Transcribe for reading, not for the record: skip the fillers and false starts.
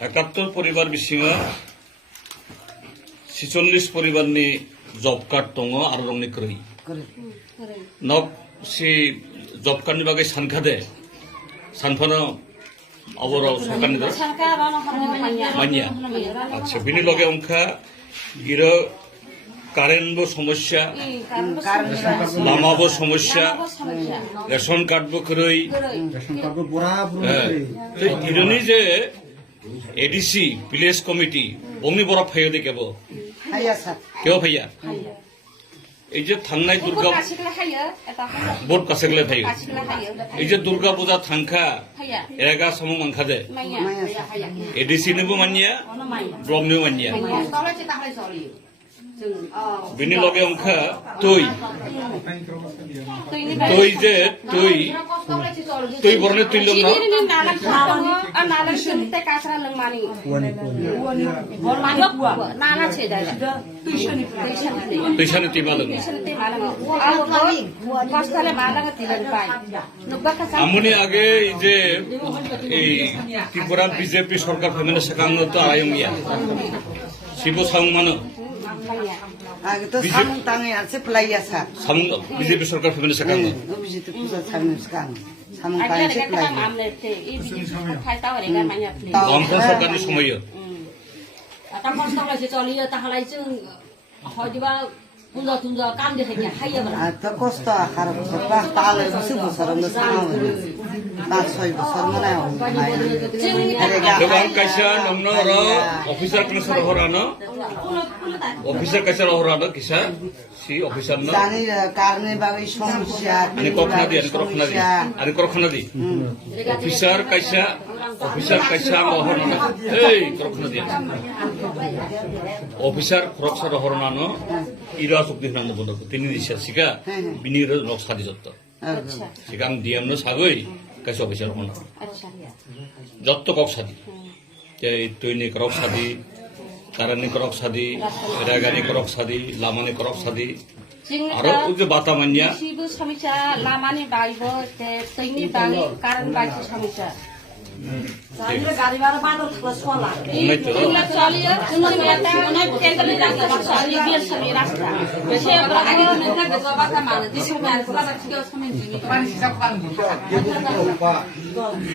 71 परिबार बिसिङा 46 परिबारनि जब कार्ड दङ आरो रंनि क्रय नक सि जब कार्डनि बागै सानखादे सानफानो आवराव सरकारनि मानिया आच्छा बिनि लगे अंखा इरो कारेन्टबो समस्या लामाबो समस्या रेशन कार्डबो क्रय इरोनि जे एडीसी विलेज कमिटी बंनि बरा फायो दे केबो केव फाया এই যে থাংনাই দুর্গা বোট কাছেগলে ফাयो এই যে দুর্গা পূজা থাংখা এরাগা সামু মাংখাদে एडीसी नबो मानिया ब्रह्मनिबो मानिया बिनि लगे अंखा तै जे तै बरने तै लोंना तैसानि तैमा लोंना आमुनि आगे जे এই ত্রিপুরা বিজেপি সরকার ফেমেনে সেকাংনো তো আয়মিয়া শিব সাংমানো আগে তো সামুং তাঙে আছে প্লাইয়াসা সামুং বিজেপি সরকার ফেমেনে সেকাংনো বিজেপি পূজা সামনে সেকাং সামুং তাঙে আছে প্লাইয়া বামফ্রন্ট সরকারनि সময়यो दा खस्थ'लायसो चलियो ताहालाय जों हयदिबा बुंजा तुंजा काम देखायनो हायो आ तो कষ্ট आखार बा ताले बसु बसरनो साङो 5-6 बसर मनाय गोबां कायसा नंनो र अफिसार कमिसनार हरानो अफिसार कायसा हरानो किसा सि अफिसार न दानि कारणे बागै समस्या अनि करखनादि अफिसार कायसा हरानो एई करखनादि अफिसार खरकसा हरानो इरा सुक्ति होनानो बन्द तिनि दिसा सिगा बिनि नक सादि जत्त सिगां डिएम न सागै कायसा अफिसार हरानो जत्त कक सादि जे तैनि करक सादि कारेन्टनि करक सादि रेगानि करक सादि लामानि करक सादि आरो जे बाता मानिया सिबो समस्या लामानि बागैबो तैनि बागै कारेन्ट बागै समस्या जानिरो गाडी भाडा बाटो थला सला इला चलियो जुननि याता उनै केन्द्रले लाग्छ अलि बिर सबै रास्ता बेसे आगे मेहनत गबाका माने त्यसो माने कुरा राखियो समय जुनि